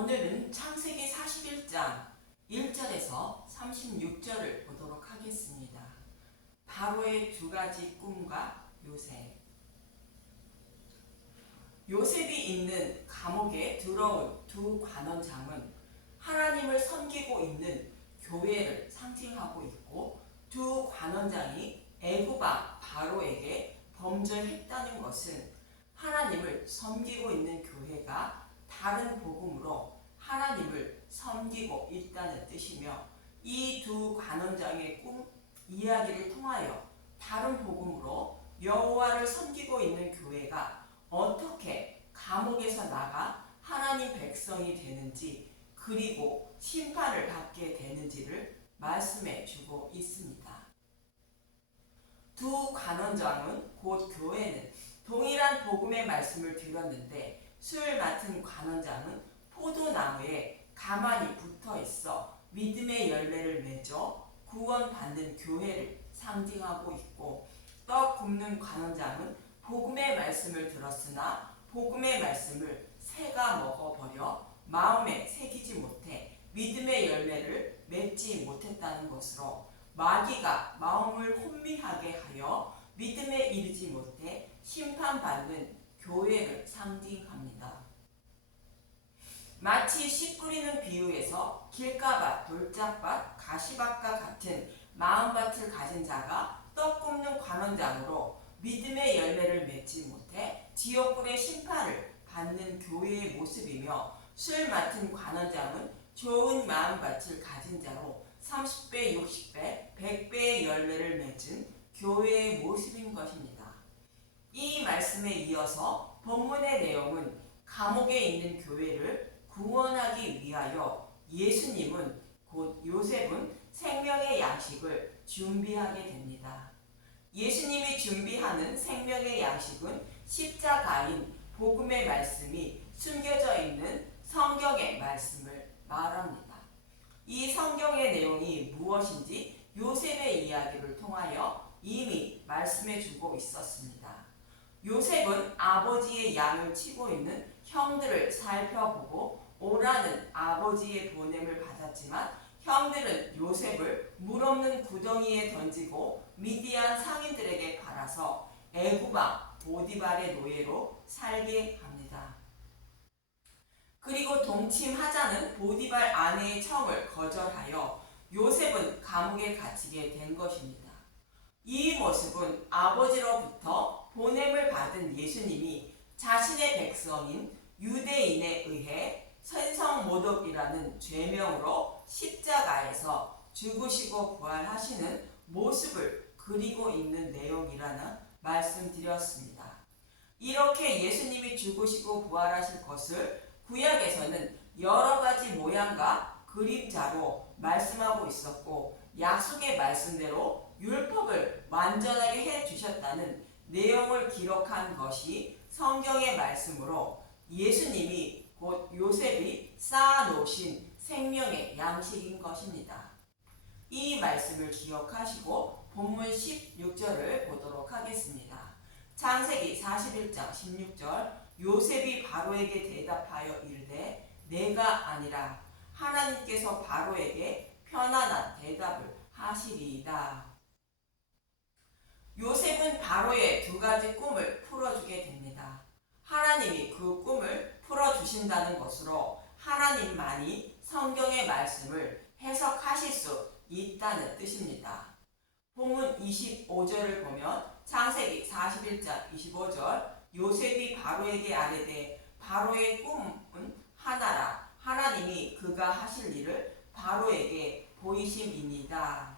오늘은 창세기 41장 1절에서 36절을 보도록 하겠습니다. 바로의 두 가지 꿈과 요셉. 요셉이 있는 감옥에 들어온 두 관원장은 하나님을 섬기고 있는 교회를 상징하고 있고, 두 관원장이 애굽 왕 바로에게 범죄했다는 것은 하나님을 섬기고 있는 교회가 다른 복음으로 하나님을 섬기고 있다는 뜻이며, 이 두 관원장의 꿈 이야기를 통하여 다른 복음으로 여호와를 섬기고 있는 교회가 어떻게 감옥에서 나가 하나님 백성이 되는지, 그리고 심판을 받게 되는지를 말씀해 주고 있습니다. 두 관원장은, 곧 교회는 동일한 복음의 말씀을 들었는데, 술 맡은 관원장은 포도나무에 가만히 붙어 있어 믿음의 열매를 맺어 구원받는 교회를 상징하고 있고, 떡 굽는 관원장은 복음의 말씀을 들었으나 복음의 말씀을 새가 먹어버려 마음에 새기지 못해 믿음의 열매를 맺지 못했다는 것으로, 마귀가 마음을 혼미하게 하여 믿음에 이르지 못해 심판받는 교회를 상징합니다. 마치 씨 뿌리는 비유에서 길가밭, 돌짝밭, 가시밭과 같은 마음밭을 가진 자가 떡 굽는 관원장으로 믿음의 열매를 맺지 못해 지옥불의 심판을 받는 교회의 모습이며, 술 맡은 관원장은 좋은 마음밭을 가진 자로 30배, 60배, 100배의 열매를 맺은 교회의 모습인 것입니다. 이 말씀에 이어서 본문의 내용은 감옥에 있는 교회를 구원하기 위하여 예수님은, 곧 요셉은 생명의 양식을 준비하게 됩니다. 예수님이 준비하는 생명의 양식은 십자가인 복음의 말씀이 숨겨져 있는 성경의 말씀을 말합니다. 이 성경의 내용이 무엇인지 요셉의 이야기를 통하여 이미 말씀해 주고 있었습니다. 요셉은 아버지의 양을 치고 있는 형들을 살펴보고 오라는 아버지의 보냄을 받았지만, 형들은 요셉을 물 없는 구덩이에 던지고 미디안 상인들에게 팔아서 애굽 왕 보디발의 노예로 살게 합니다. 그리고 동침하자는 보디발 아내의 청을 거절하여 요셉은 감옥에 갇히게 된 것입니다. 이 모습은 아버지로부터 보냄을 받은 예수님이 자신의 백성인 유대인에 의해 천성모독이라는 죄명으로 십자가에서 죽으시고 부활하시는 모습을 그리고 있는 내용이라는 말씀드렸습니다. 이렇게 예수님이 죽으시고 부활하실 것을 구약에서는 여러 가지 모양과 그림자로 말씀하고 있었고, 약속의 말씀대로 율법을 완전하게 해주셨다는 내용을 기록한 것이 성경의 말씀으로, 예수님이, 곧 요셉이 쌓아놓으신 생명의 양식인 것입니다. 이 말씀을 기억하시고 본문 16절을 보도록 하겠습니다. 창세기 41장 16절. 요셉이 바로에게 대답하여 이르되 내가 아니라 하나님께서 바로에게 편안한 대답을 하시리이다. 요셉은 바로의 두 가지 꿈을 풀어주게 됩니다. 하나님이 그 꿈을 풀어주신다는 것으로 하나님만이 성경의 말씀을 해석하실 수 있다는 뜻입니다. 본문 25절을 보면 창세기 41장 25절. 요셉이 바로에게 아뢰되 바로의 꿈은 하나라. 하나님이 그가 하실 일을 바로에게 보이심이니이다.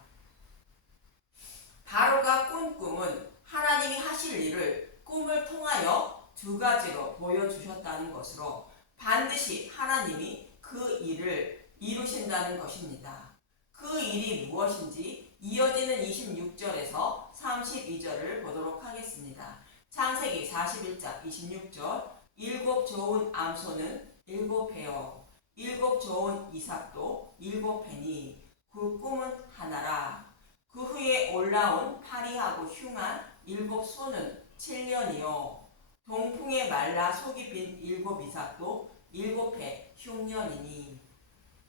바로가 꾼 꿈은 하나님이 하실 일을 꿈을 통하여 두 가지로 보여주셨다는 것으로, 반드시 하나님이 그 일을 이루신다는 것입니다. 그 일이 무엇인지 이어지는 26절에서 32절을 보도록 하겠습니다. 창세기 41장 26절. 일곱 좋은 암소는 7배요 일곱 좋은 이삭도 7배니 그 꿈은 하나라. 그 후에 올라온 파리하고 흉한 7소는 7년이요 동풍에 말라 속이 빈 7 이삭도 7해 흉년이니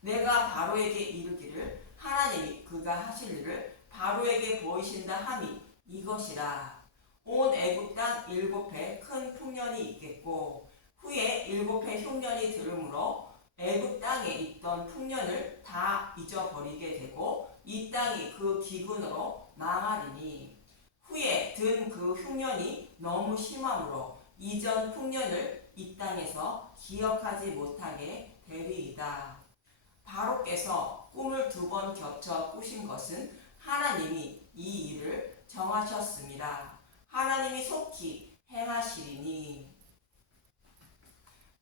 내가 바로에게 이르기를 하나님이 그가 하실 일을 바로에게 보이신다 함이 이것이라. 온 애굽 땅 7해 큰 풍년이 있겠고 후에 7해 흉년이 들으므로 애굽 땅에 있던 풍년을 다 잊어버리게 되고 이 땅이 그 기근으로 망하리니 후에 든 그 흉년이 너무 심함으로 이전 풍년을 이 땅에서 기억하지 못하게 되리이다. 바로께서 꿈을 2번 겹쳐 꾸신 것은 하나님이 이 일을 정하셨습니다. 하나님이 속히 행하시리니.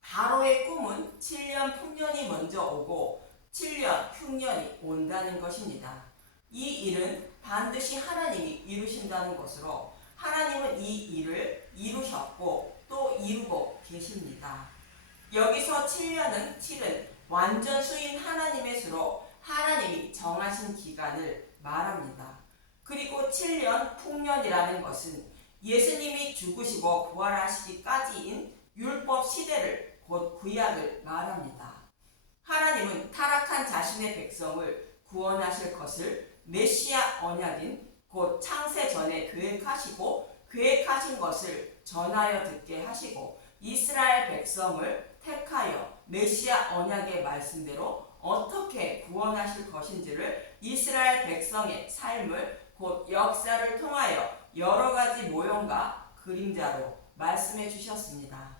바로의 꿈은 7년 풍년이 먼저 오고 7년 흉년이 온다는 것입니다. 이 일은 반드시 하나님이 이루신다는 것으로 하나님은 이 일을 이루셨고 또 이루고 계십니다. 여기서 7년은 7은 완전 수인 하나님의 수로 하나님이 정하신 기간을 말합니다. 그리고 7년 풍년이라는 것은 예수님이 죽으시고 부활하시기까지인 율법 시대를 곧 구약을 말합니다. 하나님은 타락한 자신의 백성을 구원하실 것을 메시아 언약인 곧 창세 전에 계획하시고 계획하신 것을 전하여 듣게 하시고 이스라엘 백성을 택하여 메시아 언약의 말씀대로 어떻게 구원하실 것인지를 이스라엘 백성의 삶을 곧 역사를 통하여 여러 가지 모형과 그림자로 말씀해 주셨습니다.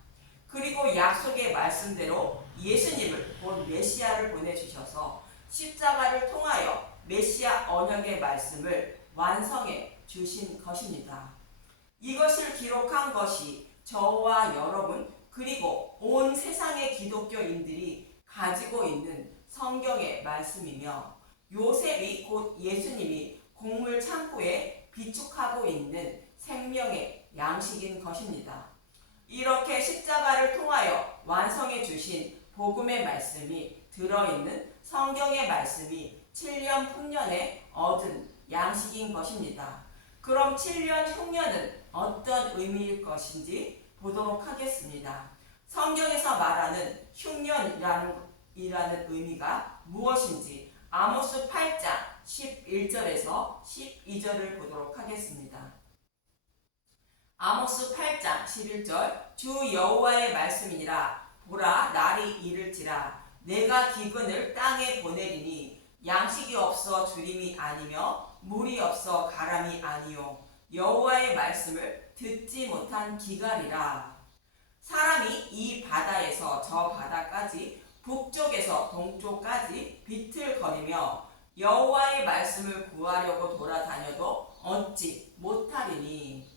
그리고 약속의 말씀대로 예수님을 곧 메시아를 보내주셔서 십자가를 통하여 메시아 언약의 말씀을 완성해 주신 것입니다. 이것을 기록한 것이 저와 여러분 그리고 온 세상의 기독교인들이 가지고 있는 성경의 말씀이며 요셉이 곧 예수님이 곡물 창고에 비축하고 있는 생명의 양식인 것입니다. 이렇게 십자가를 통하여 완성해 주신 복음의 말씀이 들어있는 성경의 말씀이 7년 풍년에 얻은 양식인 것입니다. 그럼 7년 흉년은 어떤 의미일 것인지 보도록 하겠습니다. 성경에서 말하는 흉년이라는 의미가 무엇인지 아모스 8장 11절에서 12절을 보도록 하겠습니다. 아모스 8장 11절 주 여호와의 말씀이니라. 보라 날이 이를지라. 내가 기근을 땅에 보내리니 양식이 없어 주림이 아니며 물이 없어 가람이 아니요 여호와의 말씀을 듣지 못한 기갈이라. 사람이 이 바다에서 저 바다까지 북쪽에서 동쪽까지 비틀거리며 여호와의 말씀을 구하려고 돌아다녀도 얻지 못하리니.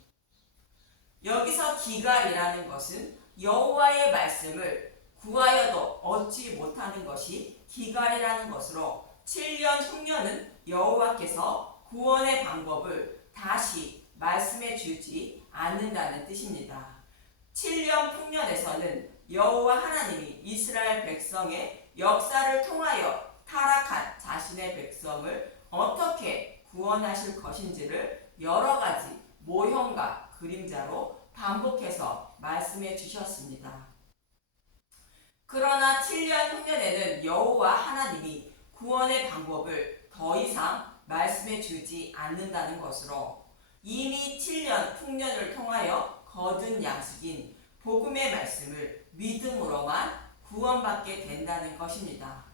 여기서 기갈이라는 것은 여호와의 말씀을 구하여도 얻지 못하는 것이 기갈이라는 것으로 7년 흉년은 여호와께서 구원의 방법을 다시 말씀해 주지 않는다는 뜻입니다. 7년 풍년에서는 여호와 하나님이 이스라엘 백성의 역사를 통하여 타락한 자신의 백성을 어떻게 구원하실 것인지를 여러 가지 모형과 그림자로 반복해서 말씀해 주셨습니다. 그러나 7년 흉년에는 여호와 하나님이 구원의 방법을 더 이상 말씀해 주지 않는다는 것으로 이미 7년 풍년을 통하여 거둔 양식인 복음의 말씀을 믿음으로만 구원받게 된다는 것입니다.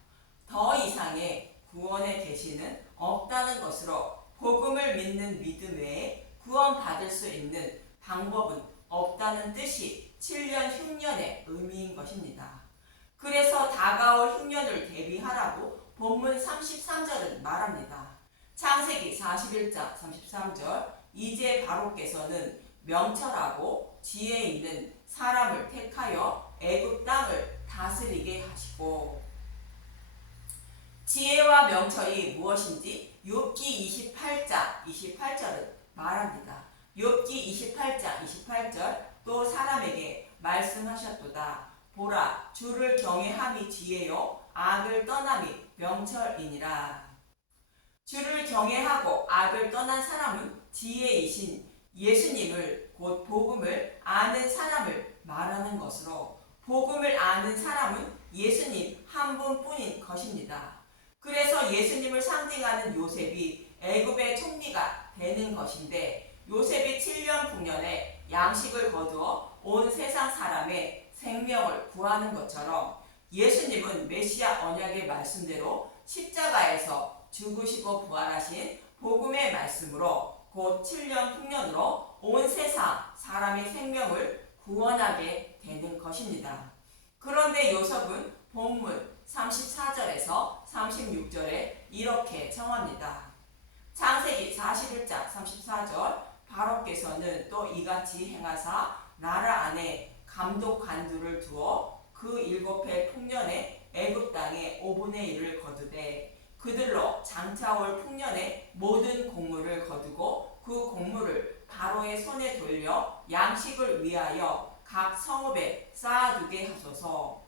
더 이상의 구원의 계시는 없다는 것으로 복음을 믿는 믿음 외에 구원받을 수 있는 방법은 없다는 뜻이 7년 흉년의 의미인 것입니다. 그래서 다가올 흉년을 대비하라고 본문 33절은 말합니다. 창세기 41장 33절 이제 바로께서는 명철하고 지혜 있는 사람을 택하여 애굽 땅을 다스리게 하시고. 지혜와 명철이 무엇인지 욥기 28장 28절은 말합니다. 욥기 28장 28절 또 사람에게 말씀하셨도다. 보라 주를 경외함이 지혜요 악을 떠남이 명철이니라. 주를 경외하고 악을 떠난 사람은 지혜이신 예수님을 곧 복음을 아는 사람을 말하는 것으로 복음을 아는 사람은 예수님 한 분뿐인 것입니다. 그래서 예수님을 상징하는 요셉이 애굽의 총리가 되는 것인데 요셉이 7년 풍년에 양식을 거두어 온 세상 사람의 생명을 구하는 것처럼 예수님은 메시아 언약의 말씀대로 십자가에서 죽으시고 부활하신 복음의 말씀으로 곧 7년 풍년으로 온 세상 사람의 생명을 구원하게 되는 것입니다. 그런데 요셉은 본문 34절에서 36절에 이렇게 정합니다. 창세기 41장 34절 바로께서는 또 이같이 행하사 나라 안에 감독 관두를 두어 그 7해 풍년에 애굽 땅에 5분의 1을 거두되 그들로 장차올 풍년에 모든 곡물을 거두고 그 곡물을 바로의 손에 돌려 양식을 위하여 각 성읍에 쌓아두게 하소서.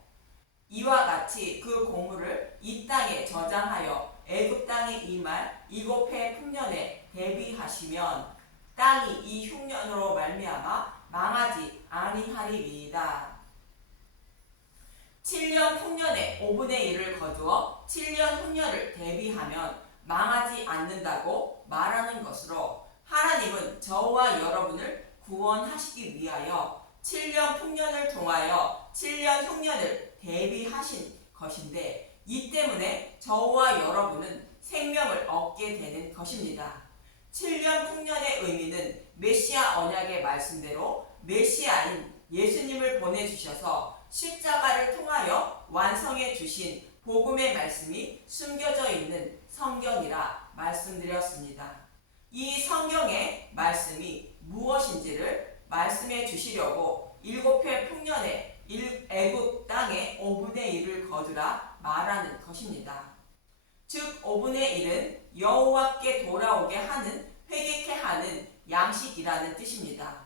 이와 같이 그 곡물을 이 땅에 저장하여 애굽 땅에 임할 7해 풍년에 대비하시면 땅이 이 흉년으로 말미암아 망하지 아니하리이다. 7년 풍년에 5분의 1을 거두어 7년 흉년을 대비하면 망하지 않는다고 말하는 것으로 하나님은 저와 여러분을 구원하시기 위하여 7년 풍년을 통하여 7년 흉년을 대비하신 것인데 이 때문에 저와 여러분은 생명을 얻게 되는 것입니다. 7년 풍년의 의미는 메시아 언약의 말씀대로 메시아인 예수님을 보내주셔서 십자가를 통하여 완성해 주신 복음의 말씀이 숨겨져 있는 성경이라 말씀드렸습니다. 이 성경의 말씀이 무엇인지를 말씀해 주시려고 7해 풍년에 애굽 땅에 5분의 1을 거두라 말하는 것입니다. 즉 5분의 1은 여호와께 돌아오게 하는 회개케 하는 양식이라는 뜻입니다.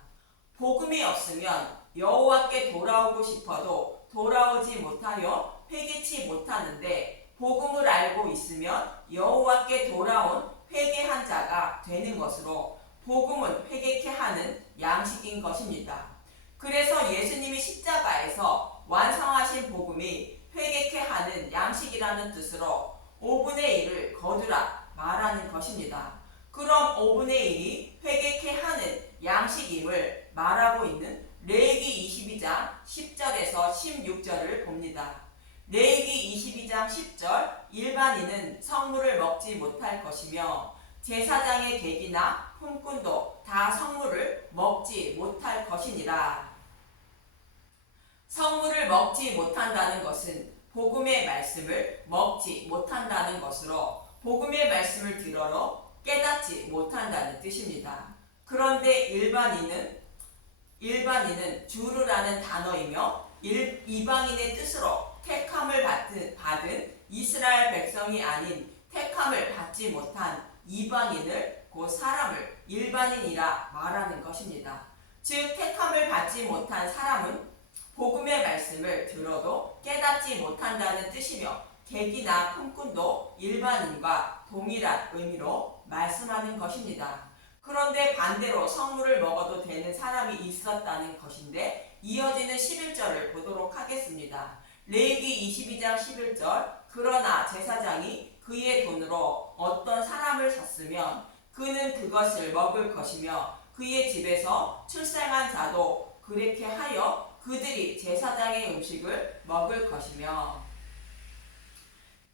복음이 없으면 여호와께 돌아오고 싶어도 돌아오지 못하여 회개치 못하는데 복음을 알고 있으면 여호와께 돌아온 회개한 자가 되는 것으로 복음은 회개케 하는 양식인 것입니다. 그래서 예수님이 십자가에서 완성하신 복음이 회개케 하는 양식이라는 뜻으로 5분의 1을 거두라 말하는 것입니다. 그럼 5분의 1이 회개케 하는 양식임을 말하고 있는 레위기 22장 10절에서 16절을 봅니다. 레위기 22장 10절 일반인은 성물을 먹지 못할 것이며 제사장의 객이나 품꾼도 다 성물을 먹지 못할 것이니라. 성물을 먹지 못한다는 것은 복음의 말씀을 먹지 못한다는 것으로 복음의 말씀을 들어도 깨닫지 못한다는 뜻입니다. 그런데 일반인은 주르라는 단어이며 이방인의 뜻으로 택함을 받은 이스라엘 백성이 아닌 택함을 받지 못한 이방인을 그 사람을 일반인이라 말하는 것입니다. 즉 택함을 받지 못한 사람은 복음의 말씀을 들어도 깨닫지 못한다는 뜻이며 객이나 품꾼도 일반인과 동일한 의미로 말씀하는 것입니다. 그런데 반대로 성물을 먹어도 되는 사람이 있었다는 것인데 이어지는 11절을 보도록 하겠습니다. 레위기 22장 11절 그러나 제사장이 그의 돈으로 어떤 사람을 샀으면 그는 그것을 먹을 것이며 그의 집에서 출생한 자도 그렇게 하여 그들이 제사장의 음식을 먹을 것이며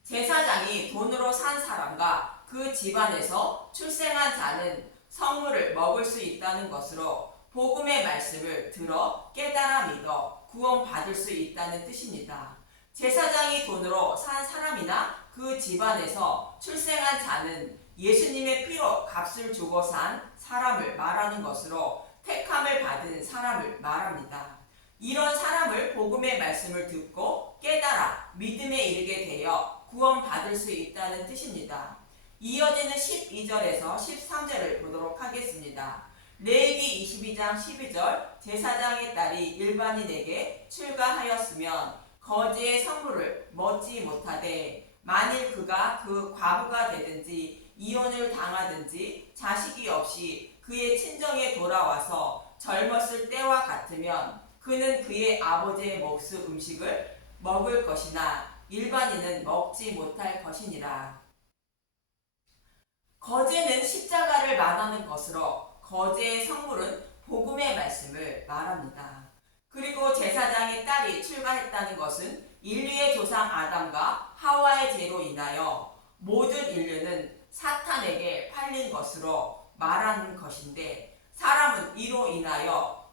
제사장이 돈으로 산 사람과 그 집안에서 출생한 자는 성물을 먹을 수 있다는 것으로 복음의 말씀을 들어 깨달아 믿어 구원받을 수 있다는 뜻입니다. 제사장이 돈으로 산 사람이나 그 집안에서 출생한 자는 예수님의 피로 값을 주고 산 사람을 말하는 것으로 택함을 받은 사람을 말합니다. 이런 사람을 복음의 말씀을 듣고 깨달아 믿음에 이르게 되어 구원받을 수 있다는 뜻입니다. 이어지는 12절에서 13절을 보도록 하겠습니다. 레위기 22장 12절 제사장의 딸이 일반인에게 출가하였으면 거지의 성물을 먹지 못하되 만일 그가 그 과부가 되든지 이혼을 당하든지 자식이 없이 그의 친정에 돌아와서 젊었을 때와 같으면 그는 그의 아버지의 몫의 음식을 먹을 것이나 일반인은 먹지 못할 것이니라. 거제는 십자가를 말하는 것으로 거제의 성물은 복음의 말씀을 말합니다. 그리고 제사장의 딸이 출가했다는 것은 인류의 조상 아담과 하와의 죄로 인하여 모든 인류는 사탄에게 팔린 것으로 말하는 것인데, 사람은 이로 인하여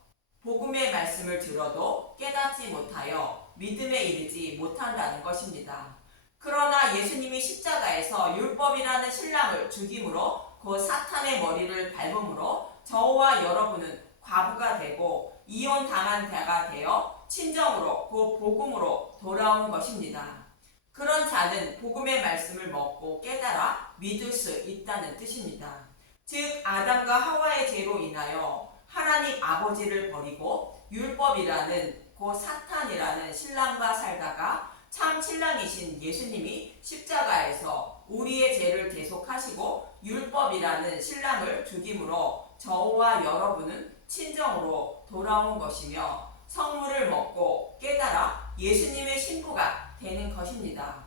복음의 말씀을 들어도 깨닫지 못하여 믿음에 이르지 못한다는 것입니다. 그러나 예수님이 십자가에서 율법이라는 신랑을 죽임으로 그 사탄의 머리를 밟음으로 저와 여러분은 과부가 되고 이혼당한 자가 되어 친정으로 그 복음으로 돌아온 것입니다. 그런 자는 복음의 말씀을 먹고 깨달아 믿을 수 있다는 뜻입니다. 즉 아담과 하와의 죄로 인하여 하나님 아버지를 버리고 율법이라는 그 사탄이라는 신랑과 살다가 참 신랑이신 예수님이 십자가에서 우리의 죄를 대속하시고 율법이라는 신랑을 죽임으로 저와 여러분은 친정으로 돌아온 것이며 성물을 먹고 깨달아 예수님의 신부가 되는 것입니다.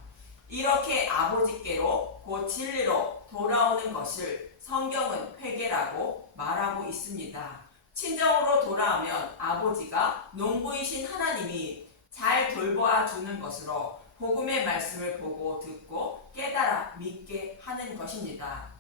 이렇게 아버지께로 곧 진리로 돌아오는 것을 성경은 회개라고 말하고 있습니다. 친정으로 돌아오면 아버지가 농부이신 하나님이 잘 돌보아 주는 것으로 복음의 말씀을 보고 듣고 깨달아 믿게 하는 것입니다.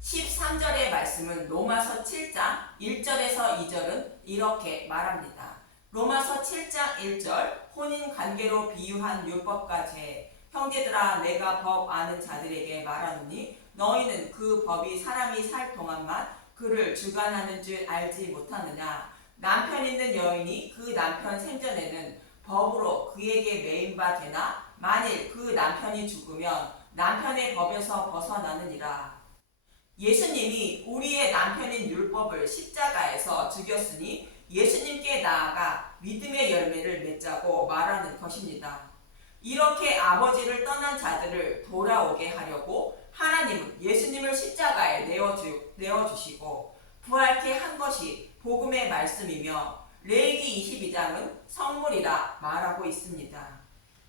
13절의 말씀은 로마서 7장 1절에서 2절은 이렇게 말합니다. 로마서 7장 1절 혼인관계로 비유한 율법과 죄. 형제들아 내가 법 아는 자들에게 말하노니 너희는 그 법이 사람이 살 동안만 그를 주관하는 줄 알지 못하느냐. 남편 있는 여인이 그 남편 생전에는 법으로 그에게 매인 바 되나 만일 그 남편이 죽으면 남편의 법에서 벗어나느니라. 예수님이 우리의 남편인 율법을 십자가에서 죽였으니 예수님께 나아가 믿음의 열매를 맺자고 말하는 것입니다. 이렇게 아버지를 떠난 자들을 돌아오게 하려고 하나님은 예수님을 십자가에 내어주시고 부활케 한 것이 복음의 말씀이며 레위기 22장은 성물이라 말하고 있습니다.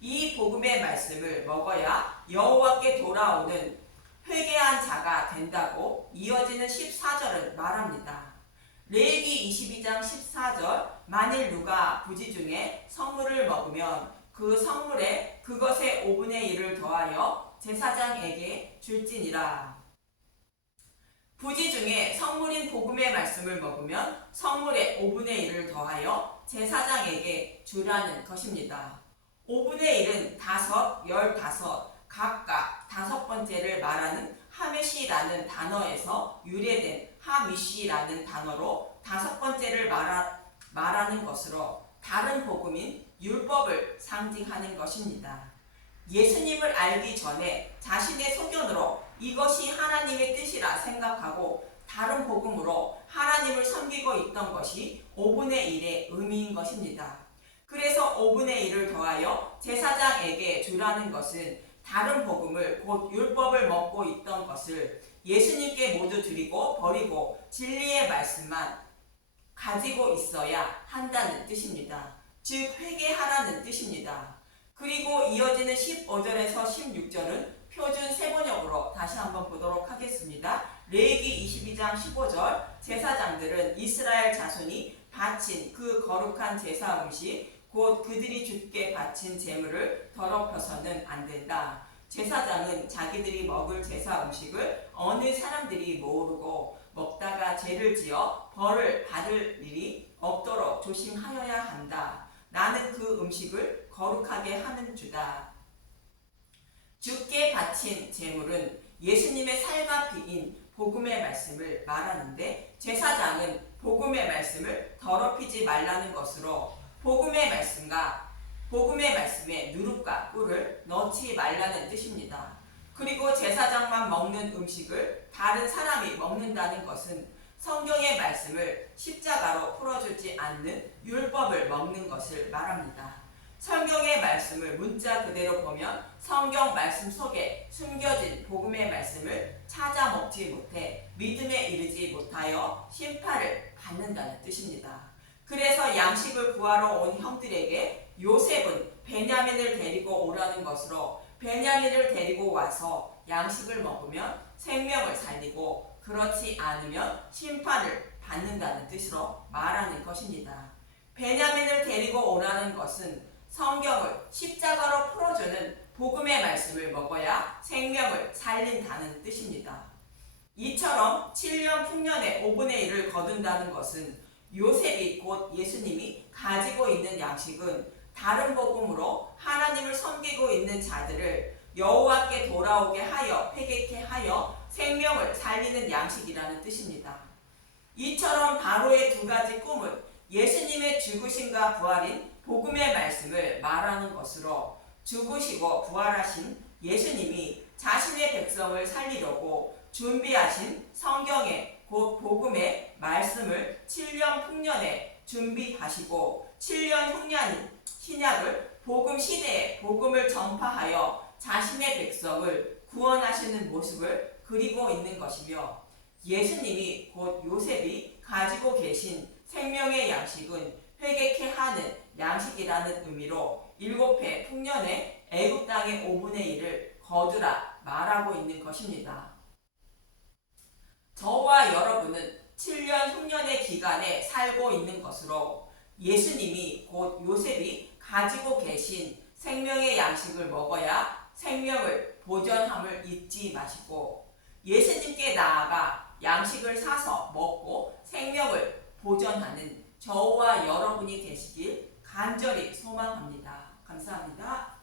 이 복음의 말씀을 먹어야 여호와께 돌아오는 회개한 자가 된다고 이어지는 14절은 말합니다. 레위기 22장 14절 만일 누가 부지 중에 성물을 먹으면 그 성물에 그것의 5분의 1을 더하여 제사장에게 줄지니라. 부지 중에 성물인 복음의 말씀을 먹으면 성물의 5분의 1을 더하여 제사장에게 주라는 것입니다. 5분의 1은 5, 15 각각 5번째를 말하는 하메시라는 단어에서 유래된 하미시라는 단어로 5번째를 말하는 것으로 다른 복음인 율법을 상징하는 것입니다. 예수님을 알기 전에 자신의 소견으로 이것이 하나님의 뜻이라 생각하고 다른 복음으로 하나님을 섬기고 있던 것이 5분의 1의 의미인 것입니다. 그래서 5분의 1을 더하여 제사장에게 주라는 것은 다른 복음을 곧 율법을 먹고 있던 것을 예수님께 모두 드리고 버리고 진리의 말씀만 가지고 있어야 한다는 뜻입니다. 즉 회개하라는 뜻입니다. 그리고 이어지는 15절에서 16절은 표준 세번역으로 다시 한번 보도록 하겠습니다. 레위기 22장 15절 제사장들은 이스라엘 자손이 바친 그 거룩한 제사 음식 곧 그들이 주께 바친 제물을 더럽혀서는 안 된다. 제사장은 자기들이 먹을 제사 음식을 어느 사람들이 모르고 먹다가 죄를 지어 벌을 받을 일이 없도록 조심하여야 한다. 나는 그 음식을 거룩하게 하는 주다. 주께 바친 제물은 예수님의 살과 피인 복음의 말씀을 말하는데 제사장은 복음의 말씀을 더럽히지 말라는 것으로 복음의 말씀에 누룩과 꿀을 넣지 말라는 뜻입니다. 그리고 제사장만 먹는 음식을 다른 사람이 먹는다는 것은 성경의 말씀을 십자가로 풀어주지 않는 율법을 먹는 것을 말합니다. 성경의 말씀을 문자 그대로 보면 성경 말씀 속에 숨겨진 복음의 말씀을 찾아 먹지 못해 믿음에 이르지 못하여 심판을 받는다는 뜻입니다. 그래서 양식을 구하러 온 형들에게 요셉은 베냐민을 데리고 오라는 것으로 베냐민을 데리고 와서 양식을 먹으면 생명을 살리고 그렇지 않으면 심판을 받는다는 뜻으로 말하는 것입니다. 베냐민을 데리고 오라는 것은 성경을 십자가로 풀어주는 복음의 말씀을 먹어야 생명을 살린다는 뜻입니다. 이처럼 7년 풍년의 5분의 1을 거둔다는 것은 요셉이 곧 예수님이 가지고 있는 양식은 다른 복음으로 하나님을 섬기고 있는 자들을 여호와께 돌아오게 하여 회개케 하여 생명을 살리는 양식이라는 뜻입니다. 이처럼 바로의 두 가지 꿈은 예수님의 죽으심과 부활인 복음의 말씀을 말하는 것으로 죽으시고 부활하신 예수님이 자신의 백성을 살리려고 준비하신 성경의 곧 복음의 말씀을 7년 풍년에 준비하시고 7년 흉년인 신약을 복음 시대에 복음을 전파하여 자신의 백성을 구원하시는 모습을 그리고 있는 것이며 예수님이 곧 요셉이 가지고 계신 생명의 양식은 회개케 하는 양식이라는 의미로 7회 풍년의 애굽 땅의 5분의 1을 거두라 말하고 있는 것입니다. 저와 여러분은 7년 흉년의 기간에 살고 있는 것으로 예수님이 곧 요셉이 가지고 계신 생명의 양식을 먹어야 생명을 보전함을 잊지 마시고 예수님께 나아가 양식을 사서 먹고 생명을 보전하는 저와 여러분이 되시길 간절히 소망합니다. 감사합니다.